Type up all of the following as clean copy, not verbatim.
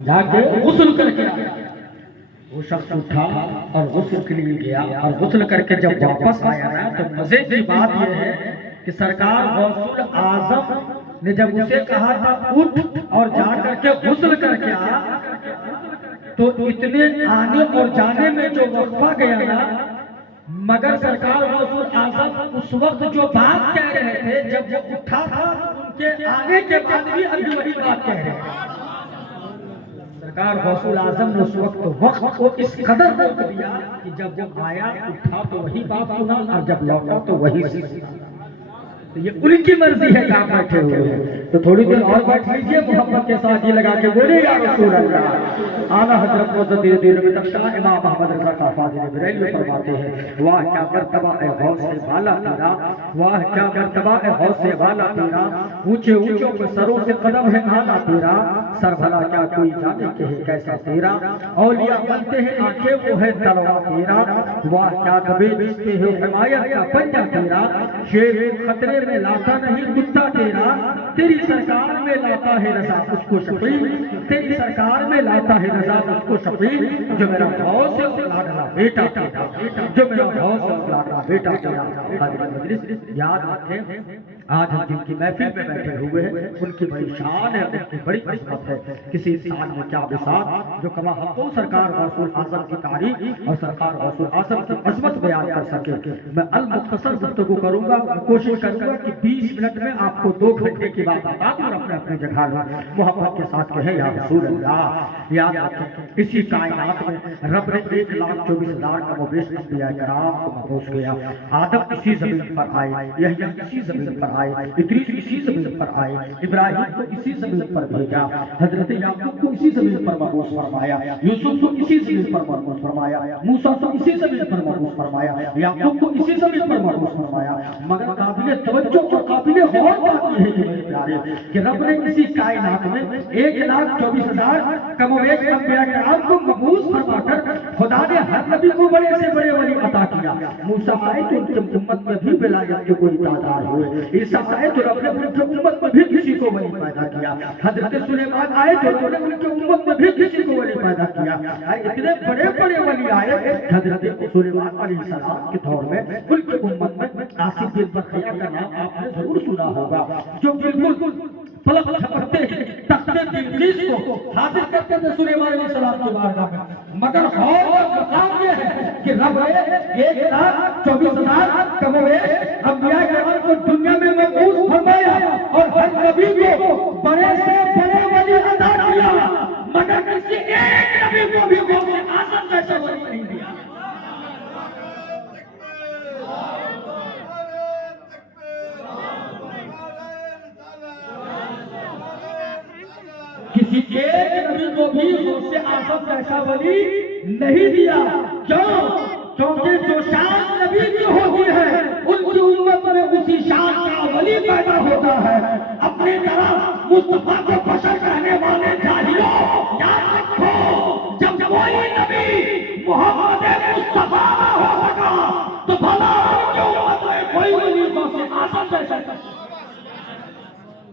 جا کے غسل کر کے آیا۔ وہ شخص اٹھا اور غسل کے لیے گیا، اور غسل کر کے جب واپس آیا نا تو مزے کی بات یہ ہے کہ سرکار غوث اعظم نے جب اسے کہا تھا اٹھ اور جا کر کے غسل کر کے آ، تو اتنے آنے اور جانے میں جو وقفہ گیا نا، مگر سرکار غوث اعظم اس وقت جو بات کہہ رہے تھے جب وہ اٹھا تھا ان کے آنے کے بعد بھی ابھی وہی بات کہہ رہے ہیں۔ سرکار غوث اعظم نے اس وقت کو اس قدر روک دیا کہ جب وہ آیا اٹھا تو وہی بات سنا، اور جب لوٹا تو وہی سنا۔ تو یہ ان کی مرضی ہے کہ آپ بیٹھے ہوئے ہیں، تو تھوڑی دیر اور بیٹھ لیجئے، محبت کے ساتھ یہ لگا کے بولے یا رسول اللہ۔ اعلیٰ حضرت معزز دین میں تخشاہ امام محمد رضا کا فاضل بریلوی فرماتے ہیں، واہ کیا مرتبہ اے غوث والا تیرا، واہ کیا مرتبہ اے غوث والا تیرا، اونچے اونچوں پہ سروں سے قدم ہے آنا تیرا، سر بھلا کیا کوئی جانے کہ ہے کیسا تیرا، اولیاء بنتے ہیں آنکھیں وہ ہے تلوا تیرا، واہ کیا کبھی جستے ہو حمایت کا پنجہ تیرا، شیر خطرے میں لاتا نہیں کتا تیرا، تیری سرکار میں لاتا ہے رضا اس کو شفیع، تیری سرکار میں لاتا ہے رضا اس کو شفیع، جو میرا غوث ہے لاڈلا بیٹا تیرا، جو میرا غوث ہے لاڈلا بیٹا تیرا۔ حاضر مجلس یاد رکھیں، آج ہم جن کی محفل میں بیٹھے ہوئے ہیں ان کی بڑی شان ہے، ان کی بڑی عظمت ہے، کسی انسان میں کیا بساط جو کما حقوں سرکار غوث اعظم کی تعریف اور سرکار غوث اعظم کی عظمت بیان کر سکے۔ میں المختصر گفتگو کروں گا، کوشش کروں گا کہ 20 منٹ میں آپ کو 2 گھنٹے کی بات بتا دوں اور اپنے جگہ لوں، محبت کے ساتھ کہیں یا رسول اللہ۔ یاد رکھیں اسی کائنات میں رب نے 1,24,000 کم و بیش انبیاء کرام کو مبعوث کیا، آدم اسی زمین پر آئے، یحییٰ اسی زمین پر آئے، ادریس اسی زمین پر آئے، ابراہیم کو اسی زمین پر بھیجا، حضرت یعقوب کو اسی زمین پر مبعوث فرمایا، یوسف کو اسی زمین پر مبعوث فرمایا، موسیٰ کو اسی زمین پر مبعوث فرمایا، یعقوب کو اسی زمین پر مبعوث فرمایا۔ مگر قابل توجہ اور قابل غور بات یہ ہے کہ میرے پیارے کہ رب نے اسی کائنات میں 1,24,000 کم و بیش انبیاء کرام کو مبعوث فرما کر خدا نے ہر نبی کو بڑے سے بڑے ولی عطا کیا۔ موسیٰ آئے تو ان کی امت میں بھی ولایت کے کوئی تعداد ہوئے، عیسیٰ آئے تو رب نے ان کی امت میں بھی کسی کو ولی پیدا کیا، حضرت سلیمان آئے تو رب نے ان کی امت میں بھی کسی کو ولی پیدا کیا۔ اتنے بڑے بڑے ولی آئے، حضرت سلیمان علیہ السلام کے دور میں ان کی امت میں آصف بن برخیہ کا نام آپ نے ضرور سنا ہوگا، جو بالکل پلک جھپکتے ہیں تختے بلقیس کو حاضر کرتے تھے سلیمان علیہ السلام کی بارگاہ میں۔ مگر غور اور مقام یہ ہے کہ رب نے 1,24,000 کم و بیش انبیاء کرام کو دنیا میں مبعوث فرمایا اور ہر نبی کو بڑے سے بڑے ولی عطا کیا، مگر کسی ایک نبی کو بھی غوث اعظم جیسا ولی نہیں دیا۔ کسی ایک نبی کو بھی غوث اعظم جیسا ولی نہیں دیا۔ کیوں؟ کیونکہ جو شان نبی کی ہوتی ہے ان کی امت میں اسی شان کا ولی پیدا ہوتا ہے۔ اپنی طرح مصطفیٰ کو بشر کہنے والے جاہلوں یاد رکھو، جب کوئی نبی محمد مصطفیٰ نہ ہو سکا تو بھلا ان کی امت میں کوئی ولی غوث اعظم جیسا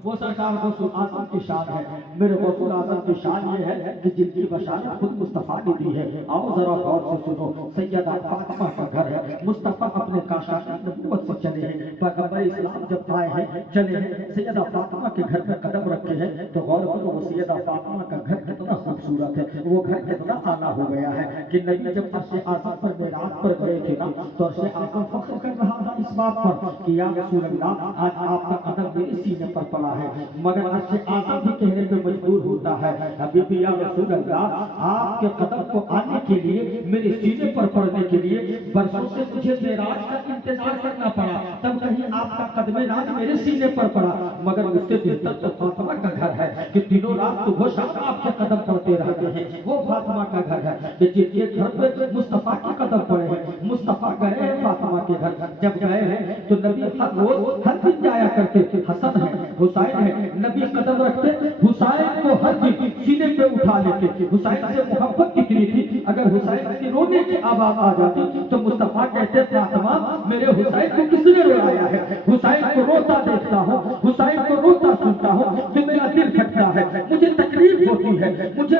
وہ سرکار غوث اعظم کی شان ہے۔ میرے غوث اعظم کی شان یہ ہے کہ جن کی بشارت خود مصطفیٰ نے دی ہے۔ آؤ ذرا غور سے سنو، سیدہ فاطمہ کا گھر ہے، مصطفیٰ اپنے کاشانہ نبوت سے چلے ہیں، پیغمبر اسلام جب آئے ہیں چلے ہیں، سیدہ فاطمہ کے گھر میں قدم رکھے ہیں تو غور کرو وہ سیدہ فاطمہ کا گھر کتنا خوبصورت ہے، وہ گھر کتنا اعلیٰ ہو گیا ہے کہ نبی جب عرش اعظم پر معراج پر گئے تھے نا تو عرش اعظم فخر کر رہا تھا اس بات پر کہ یا رسول اللہ آج آپ کا قدم میرے سینے پر پڑا ہے، مگر عرش اعظم بھی کہنے پہ مجبور ہوتا ہے حبیبی یا رسول اللہ آپ کے قدم کو آنے کے لیے میرے سینے پر پڑنے کے لیے برسوں سے مجھے معراج کا انتظار کرنا پڑا، تب کہیں آپ کا قدم راج میرے سینے پر پڑا، مگر اس سے بہتر تو فاطمہ کا گھر ہے کہ دنوں رات صبح شام آپ کے قدم پڑتے رہتے ہیں، وہ فاطمہ کا گھر ہے کہ جن کے گھر پہ مصطفیٰ کے قدم پڑے ہیں۔ مصطفیٰ گئے ہیں فاطمہ کے گھر، جب گئے ہیں تو نبی ہر روز ہر دن جایا کرتے تھے، حسن ہے حسین ہے، نبی قدم رکھتے حسین کو ہر دن سینے پہ اٹھا لیتے، حسین سے محبت کتنی تھی، اگر حسین کے رونے کی آواز آ جاتی تو مصطفیٰ کہتے فاطمہ میرے حسین کو کس نے رولایا ہے، حسین کو روتا دیکھتا ہوں، حسین کو روتا سنتا ہوں تو میرا دل پھٹتا ہے، مجھے تکلیف ہوتی ہے، مجھے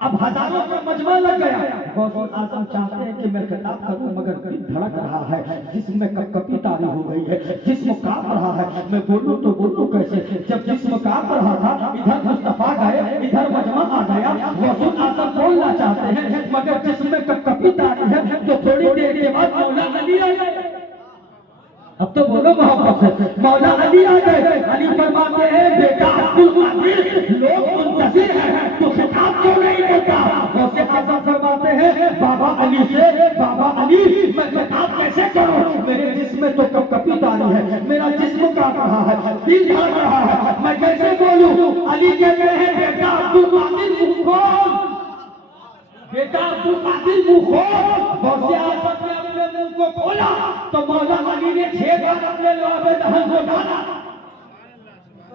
اب ہزاروں کا مجمع لگ گیا. غوث اعظم چاہتے ہیں کہ میں خطاب کروں مگر دل دھڑک رہا ہے, جسم میں کپکپی طاری ہو گئی ہے, جسم کانپ رہا ہے, میں بولوں تو بولوں کیسے. جب جسم کانپ رہا تھا ادھر مصطفیٰ گئے ادھر مجمع آ گیا. غوث اعظم بولنا چاہتے ہیں مگر جسم میں کپکپی طاری ہے. تو تھوڑی دیر کے بعد مولا علی آ گئے. اب تو بولو محبت سے, مولا علی آ گئے. علی فرماتے ہیں بیٹا عبدالقادر لوگ منتظر ہیں تو خطاب کیوں نہیں ہوتا. غوث اعظم فرماتے ہیں بابا علی سے, بابا علی میں خطاب کیسے کروں, میرے جسم میں تو کپکپی طاری ہے, میرا جسم کانپ رہا ہے, دل دھڑک رہا ہے, میں کیسے بولوں. علی کہتے ہیں بیٹا عبدالقادر منہ کھول, بیٹا عبدالقادر منہ کھول. غوث اعظم نے اپنے منہ کو کھولا تو مولا علی نے 6 بار اپنے لعاب دہن کو ڈالا.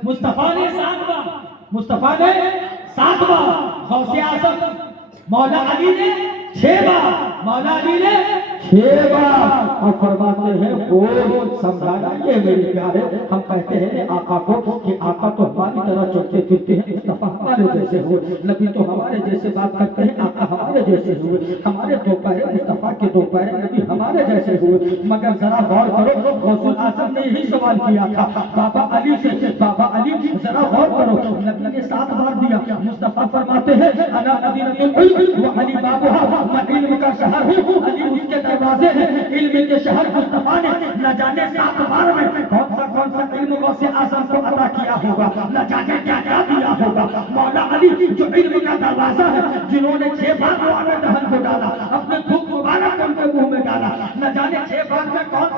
مصطفیٰ نے 7 بار, مصطفیٰ نے 7 بار, غوث اعظم مولا علی نے 6 بار, مولا علی نے 6 بار. اور فرماتے ہیں وہ سمجھانا یہ میرے پیارے, ہم کہتے ہیں آقا کو کہ آقا تو ہماری طرح چلتے پھرتے ہیں, مصطفیٰ ہمارے جیسے ہوئے, نبی تو ہمارے جیسے بات کرتے ہیں, آقا ہمارے جیسے ہوئے, ہمارے 2 پہرے مصطفیٰ کے 2 پہرے نبی ہمارے جیسے ہوئے. مگر ذرا غور کرو, غوث اعظم نے یہی سوال کیا تھا بابا علی سے, بابا علی ذرا غور کرو, نبی نے 7 بار دیا. مصطفیٰ فرماتے ہیں انا مدینۃ العلم وعلی بابها, میں علم کا شہر ہوں, علی اس کے دروازے ہیں. علم کے شہر مصطفیٰ نے نہ جانے 7 بار میں کون سا علم غوث اعظم کو عطا کیا ہوگا, نہ جانے کیا کیا دیا ہوگا. مولا علی جو علم کا دروازہ ہے, جنہوں نے 6 بار لعاب دہن کو ڈالا, اپنے تھوک مبارک ان کے منہ میں ڈالا, نہ جانے 6 بار میں کون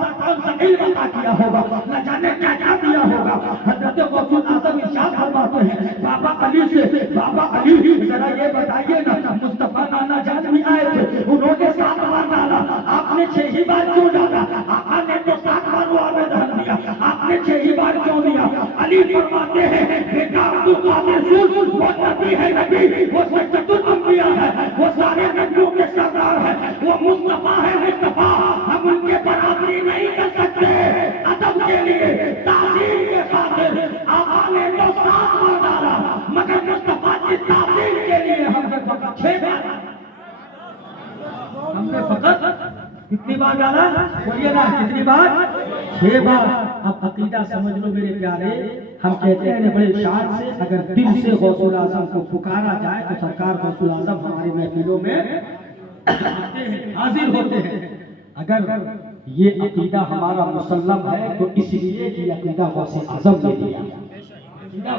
سا علم عطا کیا ہوگا, نہ جانے کیا کیا دیا ہوگا. حضرت غوث اعظم ارشاد فرماتے ہیں بابا علی سے, بابا علی ذرا یہ بتائیے نا, مصطفیٰ نانا جان بھی آئے تھے, انہوں نے 7 بار ڈالا, آپ نے 6 ہی بار کیوں ڈالا. آقا نے تو 7 بار لعاب دہن دیا, آپ نے 6 ہی بار کیوں دیا. علی فرماتے ہیں بیٹا عبدالقادر سن, وہ نبی ہے, نبی وہ سید الانبیاء ہے, وہ سارے نبیوں کے سردار ہے, وہ مصطفیٰ ہے, مصطفیٰ ہم ان کے برابری نہیں کر سکتے. ادب کے لیے تعظیم کے خاطر آقا نے تو 7 بار ڈالا, مگر مصطفیٰ کی تعظیم کے لیے ہم نے فقط 6 بار, ہم نے فقط کتنی بار ڈالا, بولیے نا کتنی بار, 6 بار. اب عقیدہ سمجھ لو میرے پیارے, ہم کہتے ہیں بڑے شان سے اگر دل سے غوث اعظم کو پکارا جائے تو سرکار غوث اعظم ہماری محفلوں میں آتے ہیں, حاضر ہوتے ہیں. اگر یہ عقیدہ ہمارا مسلم ہے تو اس لیے کہ عقیدہ غوث اعظم نے دیا,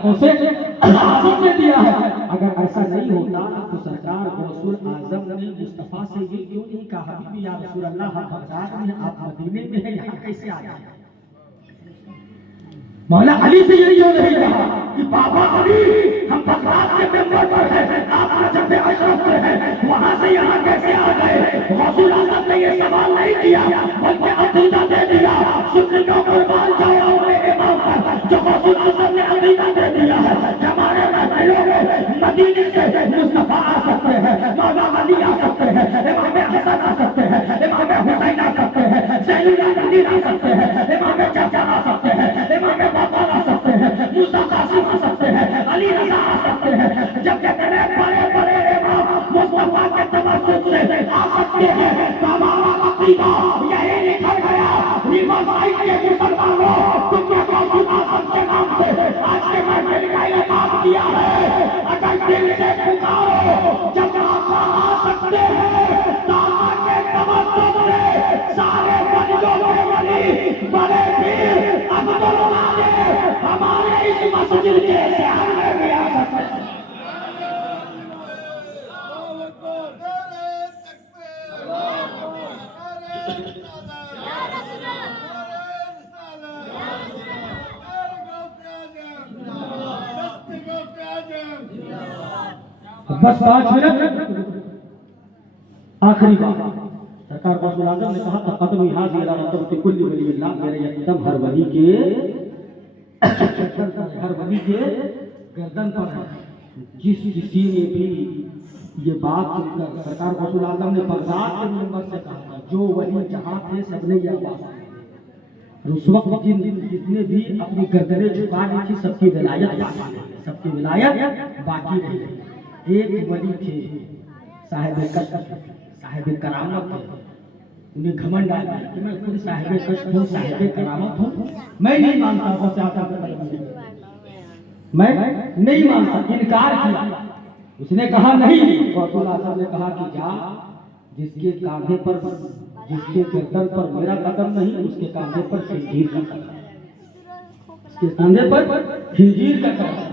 غوث اعظم نے دیا ہے. اگر ایسا نہیں ہوتا تو سرکار غوث اعظم نے مصطفیٰ سے یہ کیوں نہیں کہا حبیبی یا رسول اللہ ہم بغداد میں, آپ مدینے میں ہیں, یہاں کیسے آ گئے. مولا علی سے یہ کیوں نہیں کہا کہ بابا علی ہم بغداد کے ممبر پر ہیں, آپ نجف اشرف سے ہیں, وہاں سے یہاں کیسے آ گئے. غوث اعظم نے یہ سوال نہیں کیا بلکہ عقیدہ دے دیا. سنیوں قربان جاؤ اپنے امام پر جو غوث اعظم نے عقیدہ دے دیا ہے. ہمارے محفلوں میں مدینے سے مصطفیٰ آ سکتے ہیں, مولا علی آ سکتے ہیں, امام حسن آ سکتے ہیں, امام حسین آ سکتے ہیں, زین العابدین آ سکتے ہیں, امام جعفر آ سکتے ہیں, امام باقر آ سکتے ہیں, موسیٰ قاسم آ سکتے ہیں, علی رضا آ سکتے ہیں. جب کتنے بڑے بڑے امام مصطفیٰ کے توسط سے آ سکتے ہیں تو ہمارا عقیدہ یہی نکل گیا. ریمرسائڈ کے مسلمانوں, تم نے غوث اعظم کے نام سے آج کے محفل کا انعقاد کیا ہے. اگر دل سے پکارو جب آقا آ سکتے ہیں تو آقا کے توسط سے سارے ولیوں کے ولی بڑے پیر عبدالقادر ہمارے اس مسجد کے شہر میں بھی آ سکتے ہیں. بس 5 منٹ آخری بات. سرکار غوث اعظم نے کہا تقدمی حاضر الى رتبۃ کل ولی اللہ, میرے یہ قدم ہر ولی کے گردن پر ہے. جس کسی نے بھی یہ بات سن کر سرکار غوث اعظم نے بغداد کے منبر سے کہا تھا, جو ولی جہاں تھے سب نے یہ بات اور اس وقت جتنے بھی اپنی گردنیں جھکا لی تھی سب کی ولایت باقی رہی. ایک ولی تھے صاحب کشف صاحب کرامت تھے. انہیں گھمنڈ آیا کہ میں خود صاحب کشف ہوں صاحب کرامت ہوں. میں نہیں مانتا غوث اعظم میں نہیں مانتا. انکار کیا. اس نے کہا نہیں. غوث اعظم نے کہا کہ جا جس کے کاندھے پر جس کے گردن پر میرا قدم نہیں اس کے کاندھے پر خنزیر کا قدم. اس کے کاندھے پر خنزیر کا قدم.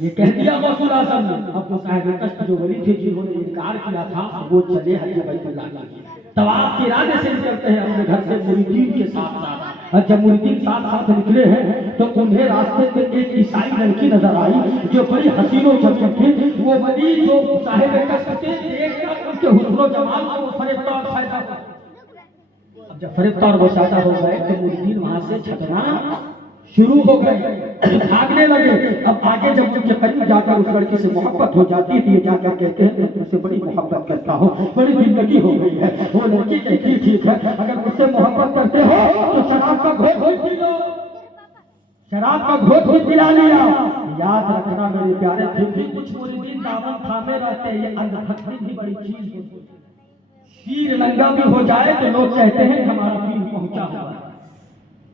یہ کہہ دیا غوث اعظم نے. اب تو صاحب کشف جو ولی تھے جنہوں نے انکار کیا تھا وہ چلے حج بیت اللہ کی طواف کے ارادے سے نکلتے ہیں اپنے گھر سے مریدین کے ساتھ ساتھ. اور جب مریدین ساتھ ساتھ نکلے ہیں تو انہیں راستے میں ایک عیسائی لڑکی نظر آئی جو بڑی حسین و جمیل تھی. وہ ولی جو صاحب کشف تھے دیکھ کر ان کے حسن و جمال کو فریب اور فائدہ ہوا. اب جب فریب اور وشادہ ہو گئے تو مریدین وہاں سے چھٹنا شروع ہو گئے, بھاگنے لگے. اب آگے جب ان کے قریب جا کر اس لڑکی سے محبت ہو جاتی ہے یہ جا کر کہتے ہیں میں تم سے بڑی محبت کرتا ہوں, بڑی زندگی ہو گئی ہے. وہ لڑکی کہتی ٹھیک ہے اگر مجھ سے محبت کرتے ہو تو شراب کا گھوٹ پی لو. شراب کا گھوٹ پلا لیا. یاد رکھنا میرے پیارے پھر بھی کچھ مریدین دامن تھامے رہتے ہیں. یہ اندھ بھکتی بھی بڑی چیز ہوتی ہے. پیر ننگا بھی ہو جائے تو لوگ کہتے ہیں ہمارا پیر پہنچا ہوا ہے.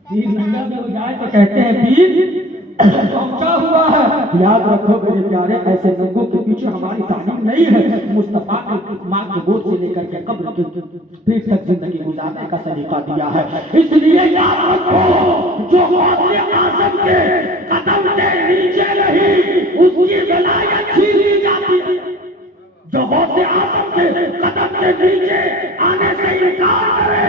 پیر ننگا بھی ہو جائے تو کہتے ہیں پیر پہنچا ہوا ہے. یاد رکھو میرے پیارے ایسے لوگوں کے پیچھے ہماری تعلیم نہیں ہے. مصطفیٰ نے ماں کے گود سے لے کر کے قبر کے پیٹ تک زندگی گزارنے کا سلیقہ دیا ہے. اس لیے یاد رکھو جو غوث اعظم کے قدم کے نیچے نہیں اس کی ولایت چھینی جاتی ہے. جو غوث اعظم کے قدم کے نیچے آنے سے انکار کرے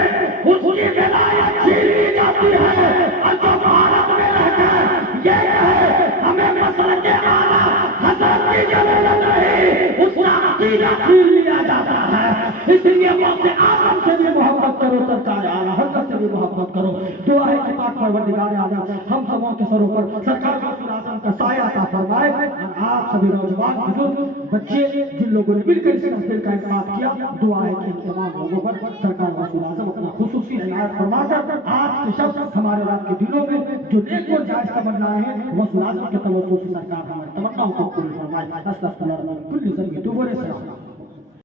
اس کی ولایت چھینی جاتی ہے. اور جو بھارت میں رہ کر یہ کہے ہمیں مسلک اعلیٰ حضرت کی ضرورت نہیں اس کا عقیدہ چھین لیا جاتا ہے. اس لیے غوث اعظم سے بھی محبت کرو, سرکار اعلیٰ حضرت سے بھی محبت کرو. دعا ہے کہ پاک پروردگار اعظم ہم سبوں کے سروں پر سرکار غوث اعظم کا سایہ عطا فرمائے. اور آپ سبھی نوجوان بزرگ بچے جن لوگوں نے مل کر اس محفل کا انعقاد کیا دعا ہے کہ تمام لوگوں پر سرکار غوث اعظم اپنا خصوصی عنایت فرما کر آج کے شب ہمارے رات کے دلوں میں جو نیک اور جائز تمنا ہے غوث اعظم کے توسط سے سرکار ہماری تمناؤں کو پوری فرمائے. استغفر اللہ من کل ذنب توبہ.